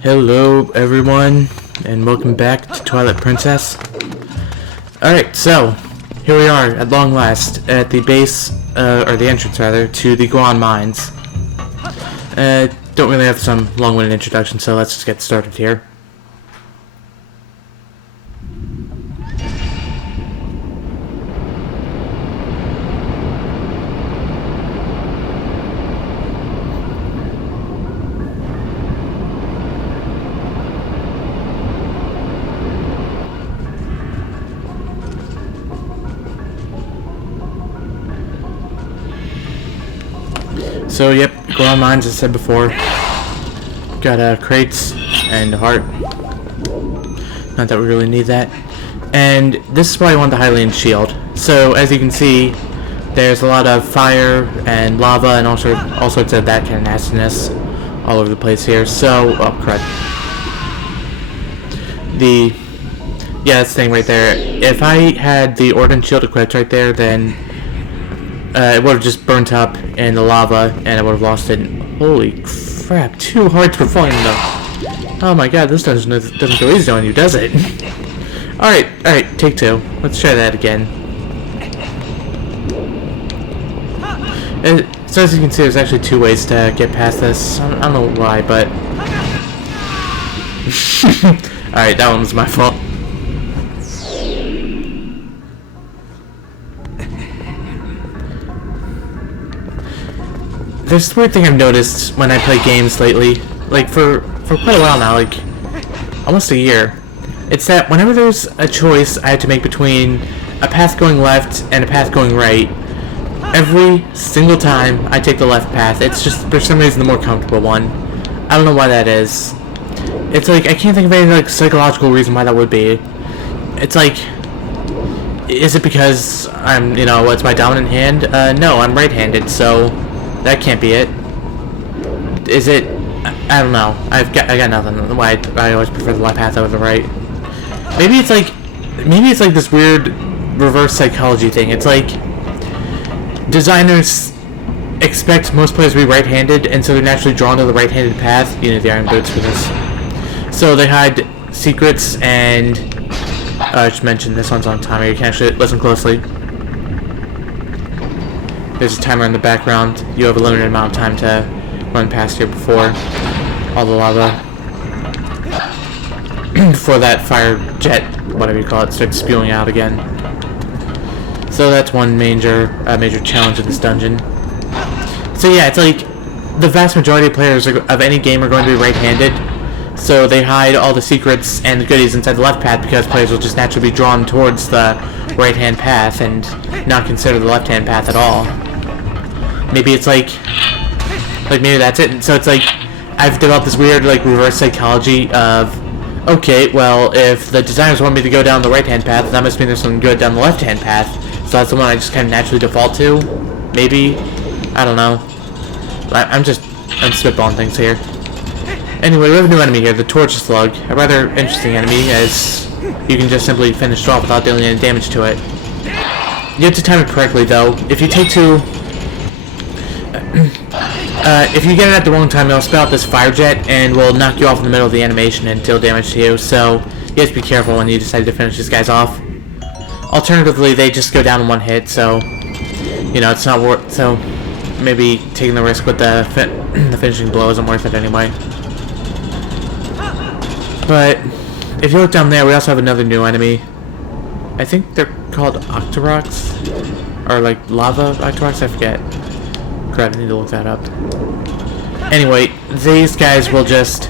Hello everyone, and welcome back to Twilight Princess. Alright, so, here we are, at long last, at the base, or the entrance rather, to the Goron Mines. Don't really have some long-winded introduction, so let's just get started here. So, yep, Goron Mines, as I said before. Got crates and a heart. Not that we really need that. And this is why I want the Hylian shield. So, as you can see, there's a lot of fire and lava and all sorts of that kind of nastiness all over the place here. So, oh crud. This thing right there. If I had the Ordnance shield equipped right there, then it would have just burnt up in the lava, and I would have lost it. Holy crap, 2 hearts per falling though. Oh my god, this doesn't go easy on you, does it? Alright, take 2. Let's try that again. So as you can see, there's actually 2 ways to get past this. I don't know why, but... Alright, that one was my fault. There's this weird thing I've noticed when I play games lately, like for quite a while now, like almost a year. It's that whenever there's a choice I have to make between a path going left and a path going right, every single time I take the left path. It's just for some reason the more comfortable one. I don't know why that is. It's like I can't think of any like psychological reason why that would be. It's like, is it because I'm, it's my dominant hand? No, I'm right-handed, so that can't be it. Is it? I don't know. I got nothing. Why I always prefer the left path over the right. Maybe it's like this weird reverse psychology thing. It's like designers expect most players to be right-handed, and so they're naturally drawn to the right-handed path. You need the iron boots for this. So they hide secrets, and I just mentioned this one's on timer. You can actually listen closely. There's a timer in the background. You have a limited amount of time to run past here before all the lava, before that fire jet, whatever you call it, starts spewing out again. So that's one major challenge in this dungeon. So yeah, it's like the vast majority of players of any game are going to be right-handed, so they hide all the secrets and the goodies inside the left path because players will just naturally be drawn towards the right-hand path and not consider the left-hand path at all. Maybe it's like maybe that's it. And so it's like I've developed this weird like reverse psychology of, okay, well, if the designers want me to go down the right-hand path, that must mean there's something good down the left-hand path. So that's the one I just kind of naturally default to. Maybe, I don't know. I'm spitballing things here. Anyway, we have a new enemy here, the Torch Slug. A rather interesting enemy, as you can just simply finish it off without dealing any damage to it. You have to time it correctly, though. If you take 2... if you get it at the wrong time, it'll spell out this fire jet and will knock you off in the middle of the animation and deal damage to you, so you have to be careful when you decide to finish these guys off. Alternatively, they just go down in one hit, so, it's not worth, so maybe taking the risk with the finishing blow isn't worth it anyway. But if you look down there, we also have another new enemy. I think they're called Octoroks, or like lava Octoroks, I forget. Crap, I need to look that up. Anyway, these guys will just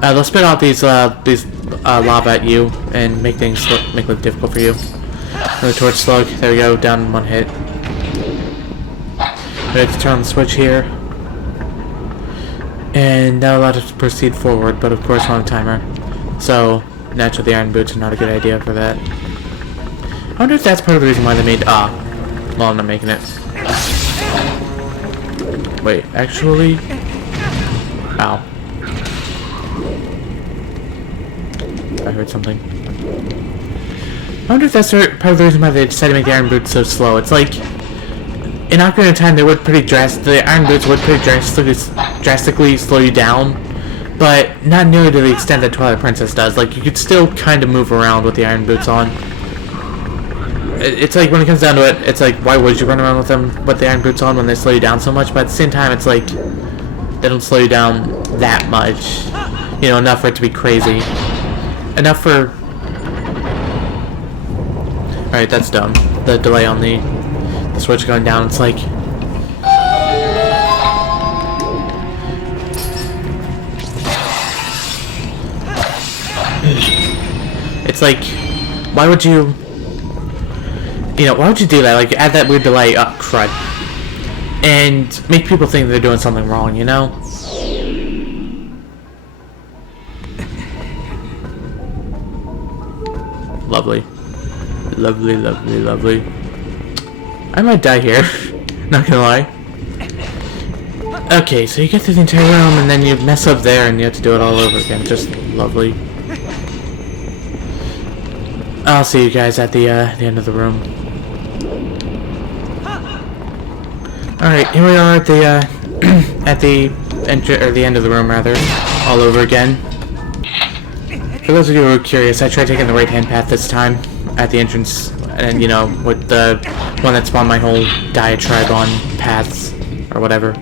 they'll spit out these lava at you and make life difficult for you. Another Torch Slug. There we go, down in 1 hit. We have to turn on the switch here, and that'll allow us to proceed forward. But of course, we're on a timer, so naturally the iron boots are not a good idea for that. I wonder if that's part of the reason why they made well, I'm not making it. Wait, actually... Ow. I heard something. I wonder if that's part of the reason why they decided to make the iron boots so slow. It's like, in Ocarina of Time, they would the iron boots would pretty drastically slow you down, but not nearly to the extent that Twilight Princess does. Like, you could still kind of move around with the iron boots on. It's like, when it comes down to it, it's like, why would you run around with them with the iron boots on when they slow you down so much? But at the same time, it's like, they don't slow you down that much. You know, enough for it to be crazy. Enough for... Alright, that's dumb. The delay on the switch going down, it's like... It's like, why would you... You know, why would you do that? Like, add that weird delay, oh, crud. And make people think they're doing something wrong, you know? Lovely. Lovely, lovely, lovely. I might die here. Not gonna lie. Okay, so you get through the entire room and then you mess up there and you have to do it all over again. Just lovely. I'll see you guys at the end of the room. Alright, here we are at the at the end of the room rather, all over again. For those of you who are curious, I tried taking the right-hand path this time at the entrance, and you know, with the one that spawned my whole diatribe on paths or whatever.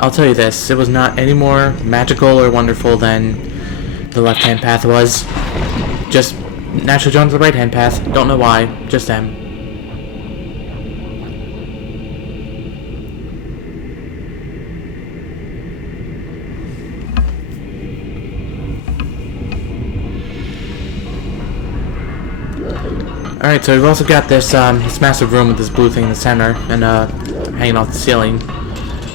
I'll tell you this, it was not any more magical or wonderful than the left-hand path was. Just naturally drawn to the right-hand path. Don't know why, just am. Alright, so we've also got this massive room with this blue thing in the center and hanging off the ceiling,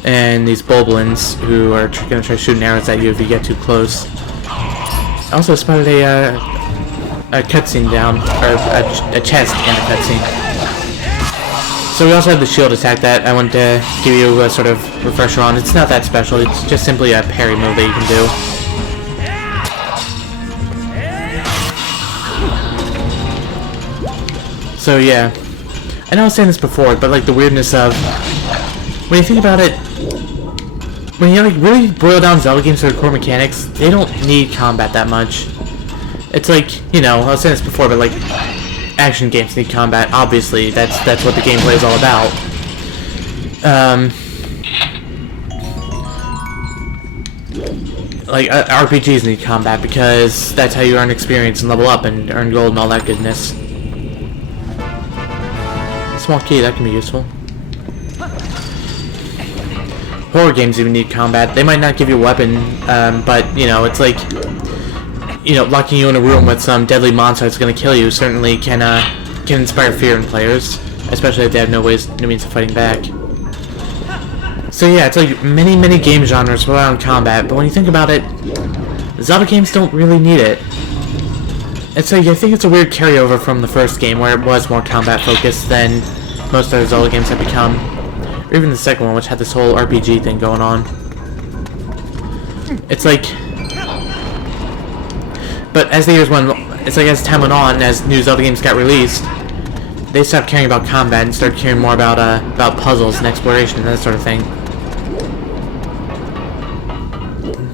and these boblins who are going to try shooting arrows at you if you get too close. I also spotted a cutscene down, or a chest and a cutscene. So we also have the shield attack that I want to give you a sort of refresher on. It's not that special, it's just simply a parry move that you can do. So yeah, I know I was saying this before, but like the weirdness of, when you think about it, when you like really boil down Zelda games to their core mechanics, they don't need combat that much. It's like, you know, I was saying this before, but like, action games need combat, obviously, that's what the gameplay is all about. Like, RPGs need combat because that's how you earn experience and level up and earn gold and all that goodness. Small key, that can be useful. Horror games even need combat. They might not give you a weapon, but, you know, it's like, you know, locking you in a room with some deadly monster that's going to kill you certainly can inspire fear in players, especially if they have no means of fighting back. So yeah, it's like many game genres rely on combat, but when you think about it, Zelda games don't really need it. It's like, I think it's a weird carryover from the first game, where it was more combat focused than most other Zelda games have become. Or even the second one, which had this whole RPG thing going on. It's like... But as the years went, it's like as time went on, as new Zelda games got released, they stopped caring about combat and started caring more about puzzles and exploration and that sort of thing.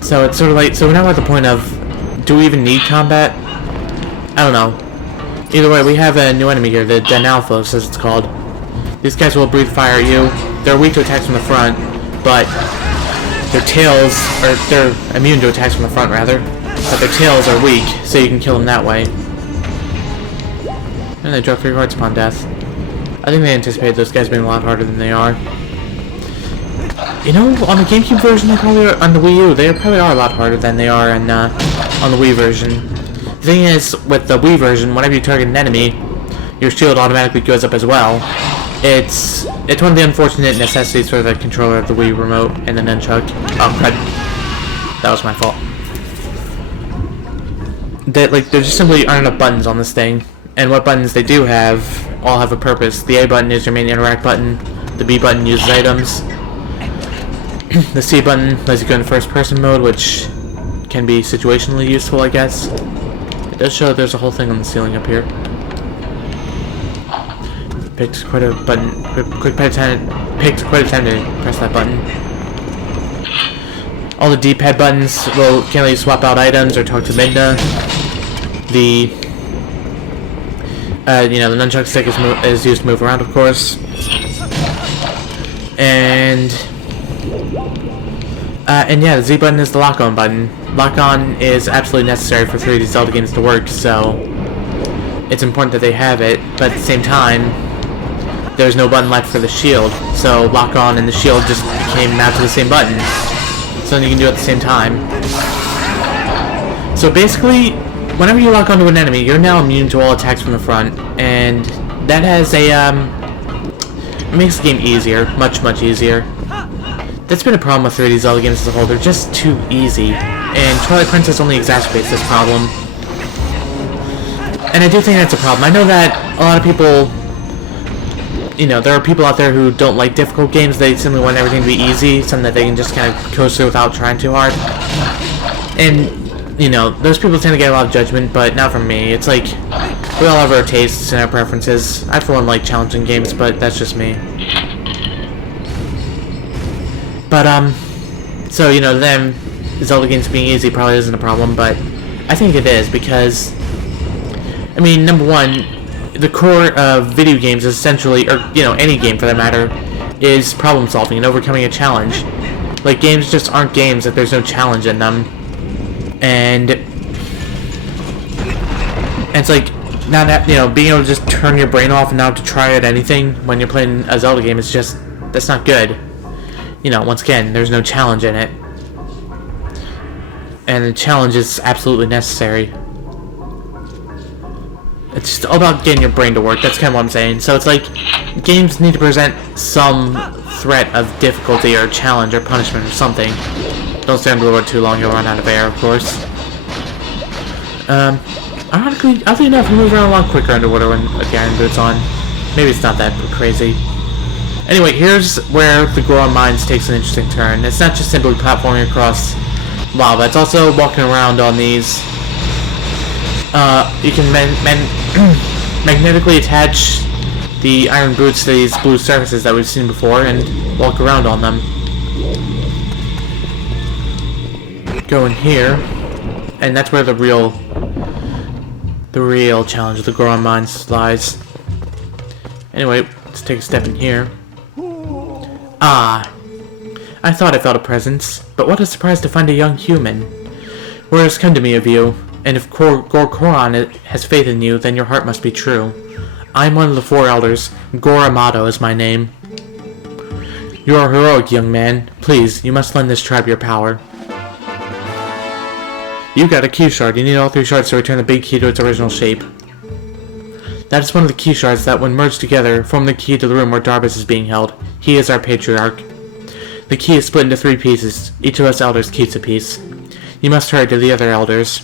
So it's sort of like, so we're now at the point of, do we even need combat? I don't know. Either way, we have a new enemy here, the Alphos, as it's called. These guys will breathe fire at you. They're weak to attacks from the front, but their tails, or they're immune to attacks from the front, rather. But their tails are weak, so you can kill them that way. And they drop 3 hearts upon death. I think they anticipated those guys being a lot harder than they are. You know, on the GameCube version, they probably are, on the Wii U, they probably are a lot harder than they are on the Wii version. The thing is, with the Wii version, whenever you target an enemy, your shield automatically goes up as well. It's one of the unfortunate necessities for the controller of the Wii remote and the nunchuck. Oh, crud. That was my fault. There just simply aren't enough buttons on this thing. And what buttons they do have, all have a purpose. The A button is your main interact button. The B button uses items. The C button lets you go in first person mode, which can be situationally useful, I guess. It does show that there's a whole thing on the ceiling up here. Picked quite a button. Picked quite a time to press that button. All the D-pad buttons can let you swap out items or talk to Midna. The the nunchuck stick is used to move around, of course. And yeah, the Z button is the lock-on button. Lock-on is absolutely necessary for 3D Zelda games to work, so it's important that they have it, but at the same time, there's no button left for the shield, so lock-on and the shield just became mapped to the same button. So then you can do it at the same time. So basically, whenever you lock onto an enemy, you're now immune to all attacks from the front, and that has a, it makes the game easier, much, much easier. That's been a problem with 3D Zelda games as a whole. They're just too easy, and Twilight Princess only exacerbates this problem. And I do think that's a problem. I know that a lot of people, there are people out there who don't like difficult games. They simply want everything to be easy, something that they can just kind of coast through without trying too hard. And, those people tend to get a lot of judgment, but not from me. It's like, we all have our tastes and our preferences. I, for one, like challenging games, but that's just me. But, so, them Zelda games being easy probably isn't a problem, but I think it is, because, I mean, number one, the core of video games is essentially, or, any game for that matter, is problem solving and overcoming a challenge. Like, games just aren't games if there's no challenge in them. And it's like, not that, being able to just turn your brain off and not to try at anything when you're playing a Zelda game is just, that's not good. Once again, there's no challenge in it. And the challenge is absolutely necessary. It's just all about getting your brain to work, that's kind of what I'm saying. So it's like, games need to present some threat of difficulty or challenge or punishment or something. Don't stay underwater too long, you'll run out of air, of course. Ironically, oddly enough, you move around a lot quicker underwater when a Goron boots on. Maybe it's not that crazy. Anyway, here's where the Goron Mines takes an interesting turn. It's not just simply platforming across lava, it's also walking around on these. You can magnetically attach the iron boots to these blue surfaces that we've seen before and walk around on them. Go in here, and that's where the real challenge of the Goron Mines lies. Anyway, let's take a step in here. Ah, I thought I felt a presence, but what a surprise to find a young human. Word has come to me of you, and if Goron has faith in you, then your heart must be true. I am one of the 4 elders. Goramato is my name. You are heroic, young man. Please, you must lend this tribe your power. You got a key shard. You need all 3 shards to return the big key to its original shape. That is one of the key shards that, when merged together, form the key to the room where Darbus is being held. He is our patriarch. The key is split into 3 pieces. Each of us elders keeps a piece. You must hurry to the other elders.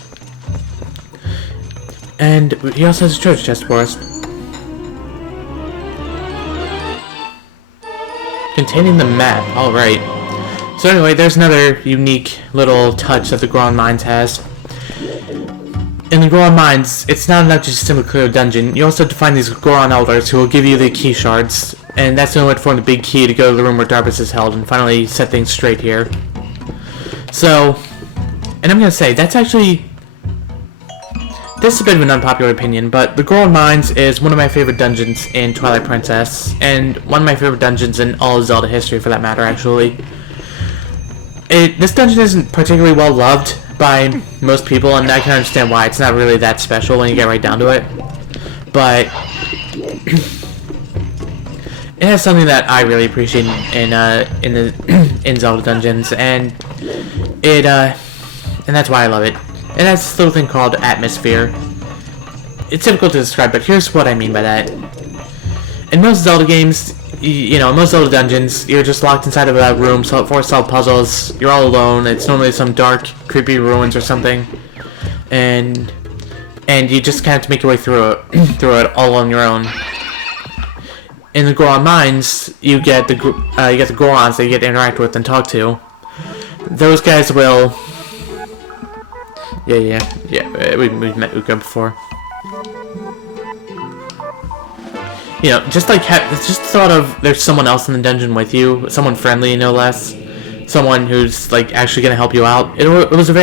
And he also has a treasure chest for us. Containing the map. Alright. So anyway, there's another unique little touch that the Goron Mines has. In the Goron Mines, it's not enough to just simply clear a dungeon. You also have to find these Goron Elders who will give you the key shards. And that's the only way to form the big key to go to the room where Darbus is held and finally set things straight here. So, and I'm going to say, that's actually... This is a bit of an unpopular opinion, but the Goron Mines is one of my favorite dungeons in Twilight Princess, and one of my favorite dungeons in all of Zelda history, for that matter, actually. This dungeon isn't particularly well loved by most people, and I can understand why. It's not really that special when you get right down to it. But it has something that I really appreciate in Zelda dungeons, and that's why I love it. It has this little thing called atmosphere. It's difficult to describe, but here's what I mean by that. In most Zelda games, in most Zelda dungeons, you're just locked inside of a room, forced to solve puzzles. You're all alone. It's normally some dark, creepy ruins or something, and you just kind of have to make your way through it all on your own. In the Goron Mines, you get the Gorons that you get to interact with and talk to. Those guys will. Yeah. We've met Uka before. Just the thought of there's someone else in the dungeon with you, someone friendly, no less, someone who's like actually gonna help you out. It was a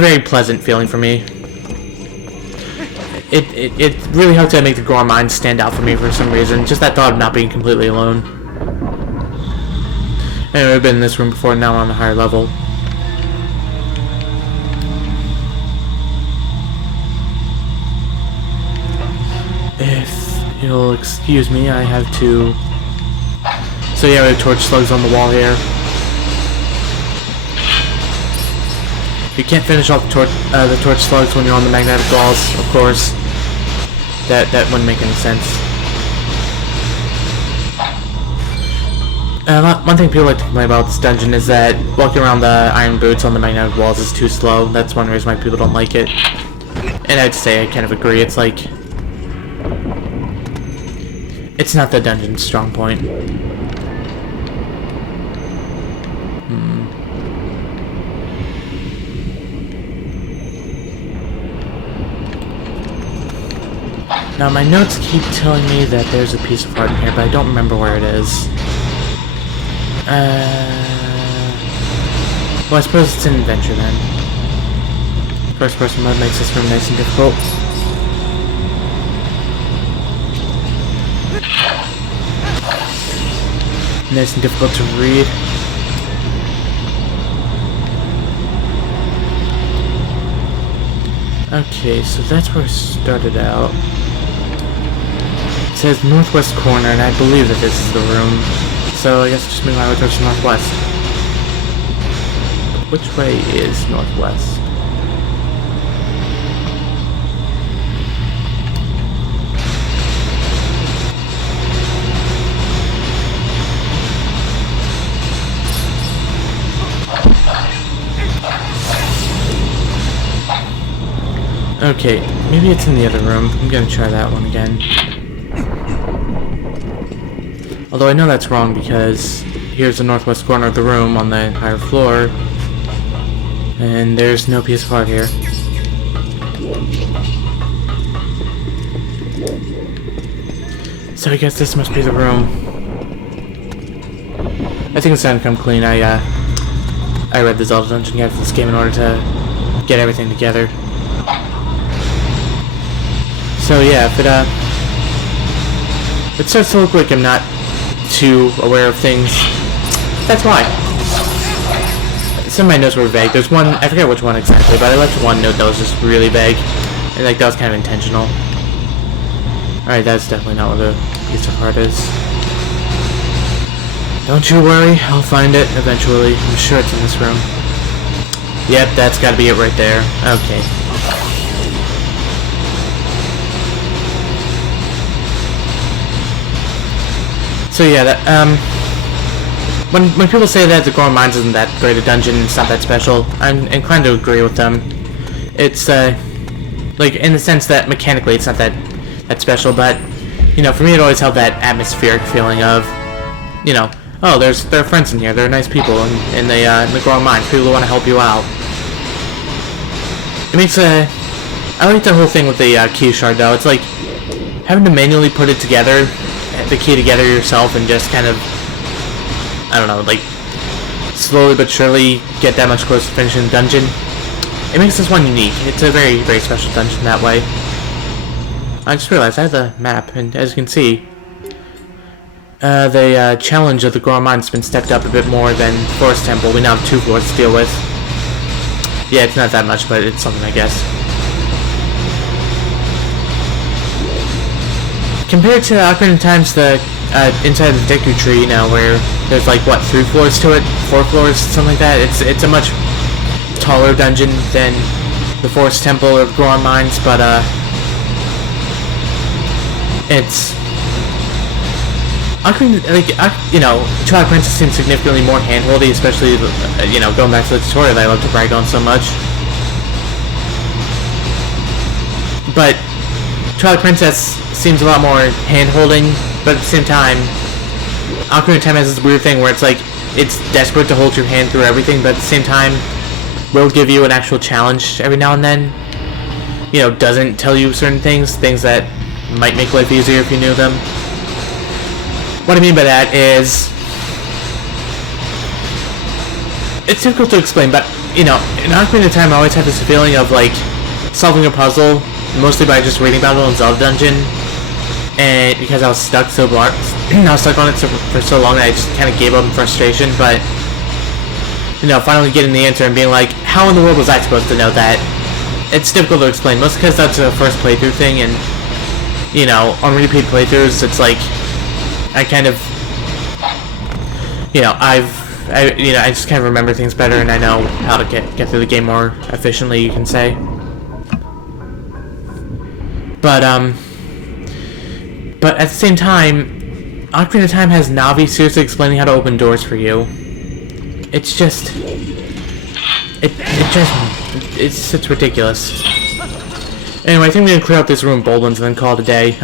very pleasant feeling for me. It really helped to make the Goron Mines stand out for me for some reason. Just that thought of not being completely alone. Anyway, we've been in this room before, now we're on a higher level. If you'll excuse me, I have to... So yeah, we have torch slugs on the wall here. You can't finish off the torch slugs when you're on the magnetic walls, of course. That wouldn't make any sense. One thing people like to complain about this dungeon is that walking around the iron boots on the magnetic walls is too slow. That's one reason why people don't like it. And I'd say I kind of agree. It's like... It's not the dungeon's strong point. Now my notes keep telling me that there's a piece of art in here, but I don't remember where it is. Well, I suppose it's an adventure then. First person mode makes this room nice and difficult. Nice and difficult to read. Okay, so that's where I started out. It says northwest corner, and I believe that this is the room. So I guess just move my way towards the northwest. Which way is northwest? Okay, maybe it's in the other room. I'm gonna try that one again. Although I know that's wrong because here's the northwest corner of the room on the higher floor. And there's no piece of art here. So I guess this must be the room. I think it's time to come clean. I read the Zelda dungeon guide for this game in order to get everything together. So yeah, if it starts to look like I'm not too aware of things, that's why. Some of my notes were vague. There's one, I forget which one exactly, but I left one note that was just really vague, and like that was kind of intentional. Alright, that's definitely not what the piece of art is. Don't you worry, I'll find it eventually. I'm sure it's in this room. Yep, that's gotta be it right there. Okay. So yeah, that, when people say that the Goron Mines isn't that great a dungeon, it's not that special, I'm inclined to agree with them. It's, like, in the sense that mechanically it's not that special, but, you know, for me it always held that atmospheric feeling of, you know, oh, there are friends in here, there are nice people in the Goron Mines, people who want to help you out. It makes I like the whole thing with the key shard, though. It's like, having to manually put it together, the key together yourself, and just kind of, I don't know, like, slowly but surely get that much closer to finishing the dungeon. It makes this one unique. It's a very, very special dungeon that way. I just realized I have the map, and as you can see, the challenge of the Goron Mines has been stepped up a bit more than Forest Temple. We now have 2 floors to deal with. Yeah, it's not that much, but it's something, I guess. Compared to Ocarina of Time's inside of the Deku Tree, you know, where there's like, what, 3 floors to it? 4 floors, something like that? It's a much taller dungeon than the Forest Temple or Goron Mines, but, it's... Ocarina, like, you know, Twilight Princess seems significantly more handholdy, especially, you know, going back to the tutorial that I love to brag on so much. But Twilight Princess seems a lot more hand-holding, but at the same time, Ocarina of Time has this weird thing where it's like, it's desperate to hold your hand through everything, but at the same time, will give you an actual challenge every now and then. You know, doesn't tell you certain things that might make life easier if you knew them. What I mean by that is, it's difficult to explain, but, you know, in Ocarina of Time I always had this feeling of, like, solving a puzzle, mostly by just reading about it in Zelda Dungeon, and because I was stuck so long, I was stuck on it for so long that I just kind of gave up in frustration, but, you know, finally getting the answer and being like, how in the world was I supposed to know that? It's difficult to explain, mostly because that's a first playthrough thing, and, you know, on repeat playthroughs, it's like, I kind of, you know, I just kind of remember things better, and I know how to get through the game more efficiently, you can say. But at the same time, Ocarina of Time has Navi seriously explaining how to open doors for you. It's just, it's ridiculous. Anyway, I think we're gonna clear out this room bold ones and then call it a day.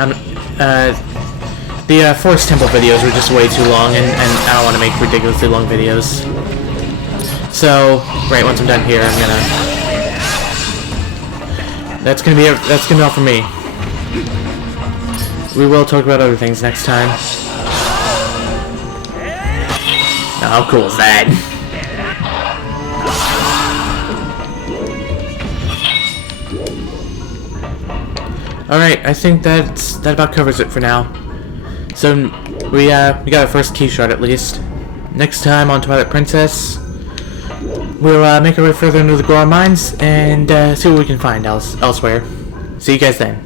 The Forest Temple videos were just way too long, and I don't want to make ridiculously long videos. So, right, once I'm done here, I'm gonna... That's gonna be all for me. We will talk about other things next time. Now, how cool is that? Alright, I think that about covers it for now. So, we got our first key shard at least. Next time on Twilight Princess, we'll make our way further into the Goron Mines and see what we can find elsewhere. See you guys then.